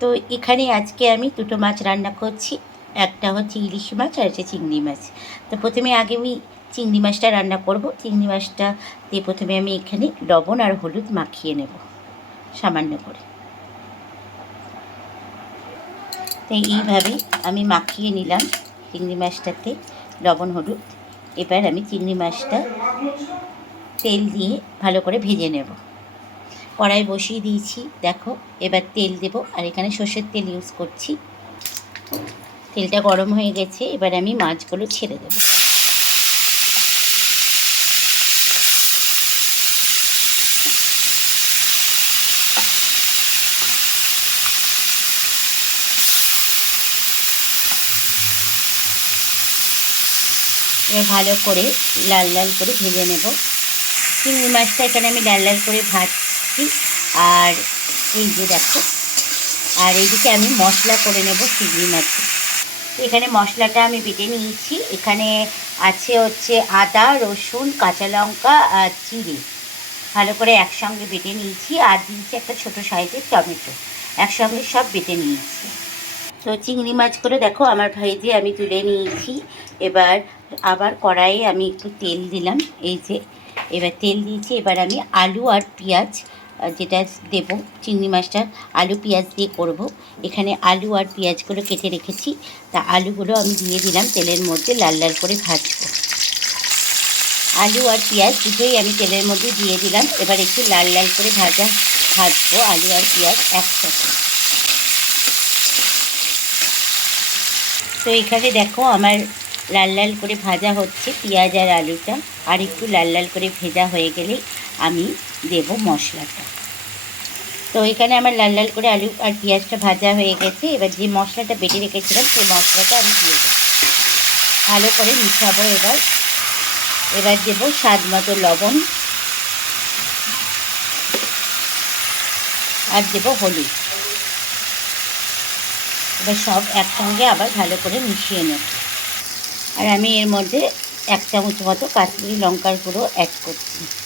তো এখানে আজকে আমি দুটো মাছ রান্না করছি। একটা হচ্ছে ইলিশ মাছ আর হচ্ছে চিংড়ি মাছ। তো প্রথমে আগে আমি চিংড়ি মাছটা রান্না করব। চিংড়ি মাছটা দিয়ে প্রথমে আমি এখানে লবণ আর হলুদ মাখিয়ে নেব, সামান্য করে। তো এইভাবে আমি মাখিয়ে নিলাম চিংড়ি মাছটাতে লবণ, হলুদ। এবার আমি চিংড়ি মাছটা তেল দিয়ে ভালো করে ভেজে নেব। কড়াই বসিয়ে দিয়েছি। দেখো, এবার তেল দেব, আর এখানে সর্ষের তেল ইউজ করছি। তেলটা গরম হয়ে গেছে, এবার আমি মাছগুলো ছেড়ে দেবো। ভালো করে লাল লাল করে ভেজে নেব। চিংড়ি মাছটা এখানে আমি লাল লাল করে ভাজছি। আর এই যে দেখো, আর এইদিকে আমি মশলা করে নেব চিংড়ি মাছে। এখানে মশলাটা আমি বেটে নিয়েছি। এখানে আছে হচ্ছে আদা, রসুন, কাঁচা লঙ্কা আর চিড়ে। ভালো করে একসঙ্গে বেটে নিয়েছি আর দিয়েছি একটা ছোটো সাইজের টমেটো। একসঙ্গে সব বেটে নিয়েছি। তো চিংড়ি মাছগুলো দেখো, আমার ভেজে আমি তুলে নিয়েছি। এবার আবার কড়াইয়ে আমি একটু তেল দিলাম। এই যে, এবার তেল দিয়েছি। এবার আমি আলু আর পেঁয়াজ যেটা দেব, চিংড়ি মাছটা আলু, পেঁয়াজ দিয়ে করব। এখানে আলু আর পেঁয়াজগুলো কেটে রেখেছি। তা আলুগুলো আমি দিয়ে দিলাম তেলের মধ্যে লাল লাল করে ভাজবো। আলু আর পেঁয়াজ দুটোই আমি তেলের মধ্যে দিয়ে দিলাম। এবার একটু লাল লাল করে ভাজা, ভাজবো আলু আর পেঁয়াজ একসাথে। তো এখানে দেখো আমার লাল লাল করে ভাজা হচ্ছে পেঁয়াজ আর আলুটা। আর একটু লাল লাল করে ভেজা হয়ে গেলেই আমি দেব মশলাটা। তো এখানে আমার লাল লাল করে আলু আর পেঁয়াজটা ভাজা হয়ে গেছে। এবার যে মশলাটা বেটে রেখেছিলাম, সেই মশলাটা আমি দিয়ে দেবো। ভালো করে মিশাবো এবার। এবার দেব স্বাদ মতো লবণ। আর দেব হলুদ। এবার সব একসঙ্গে আবার ভালো করে মিশিয়ে নেব। আর আমি এর মধ্যে এক চামচ মতো কাশ্মীরি লঙ্কার গুঁড়ো অ্যাড করছি।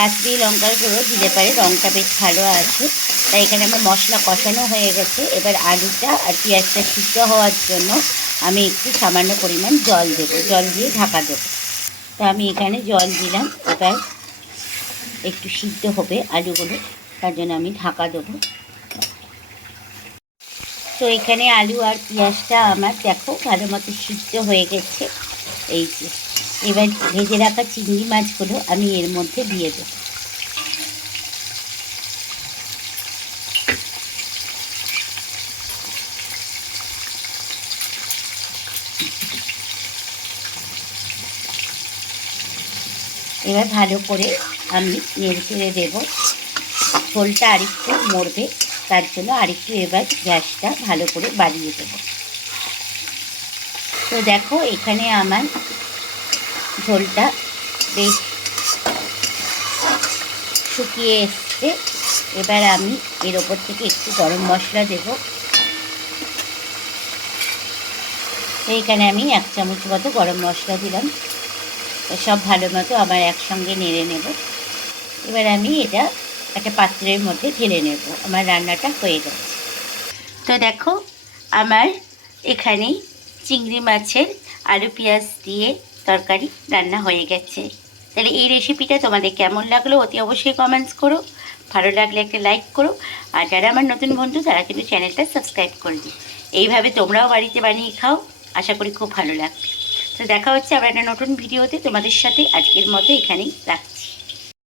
কাশ্মীরি লঙ্কার গুঁড়ো, দিলে পারে রঙটা বেশ ভালো আছে। তাই এখানে আমার মশলা কষানো হয়ে গেছে। এবার আলুটা আর পেঁয়াজটা সিদ্ধ হওয়ার জন্য আমি একটু সামান্য পরিমাণ জল দেবো। জল দিয়ে ঢাকা দেবো। তো আমি এখানে জল দিলাম। এবার একটু সিদ্ধ হবে আলুগুলো। তার জন্য আমি ঢাকা দেবো। তো এখানে আলু আর পেঁয়াজটা আমার দেখো ভালো মতো সিদ্ধ হয়ে গেছে। এই যে, এবার ভেজে রাখা চিংড়ি মাছগুলো আমি এর মধ্যে দিয়ে দেবো। এবার ভালো করে আমি নেড়ে দেবো। ঝোলটা আরেকটু মরবে, তার জন্য আরেকটু এবার গ্যাসটা ভালো করে বাড়িয়ে দেবো। তো দেখো, এখানে আমার ঝোলটা বেশ শুকিয়ে এসছে। এবার আমি এর ওপর থেকে একটু গরম মশলা দেব। তো এখানে আমি এক চামচ মতো গরম মশলা দিলাম। সব ভালো মতো আবার একসঙ্গে নেড়ে নেব। এবার আমি এটা একটা পাত্রের মধ্যে ঢেলে নেব। আমার রান্নাটা হয়ে গেছে। তো দেখো, আমার এখানে চিংড়ি মাছের আলু পেঁয়াজ দিয়ে তরকারি রান্না হয়ে গেছে। তাহলে এই রেসিপিটা তোমাদের কেমন লাগল অতি অবশ্যই কমেন্টস করো। ভালো লাগলে একটা লাইক করো। আর যারা আমার নতুন বন্ধু, তারা কিন্তু চ্যানেলটা সাবস্ক্রাইব করবে এইভাবে তোমরাও বাড়িতে বানিয়ে খাও। আশা করি খুব ভালো লাগবে। তো দেখা হচ্ছে আবার একটা নতুন ভিডিওতে তোমাদের সাথে আজকের মতো এখানেই রাখছি।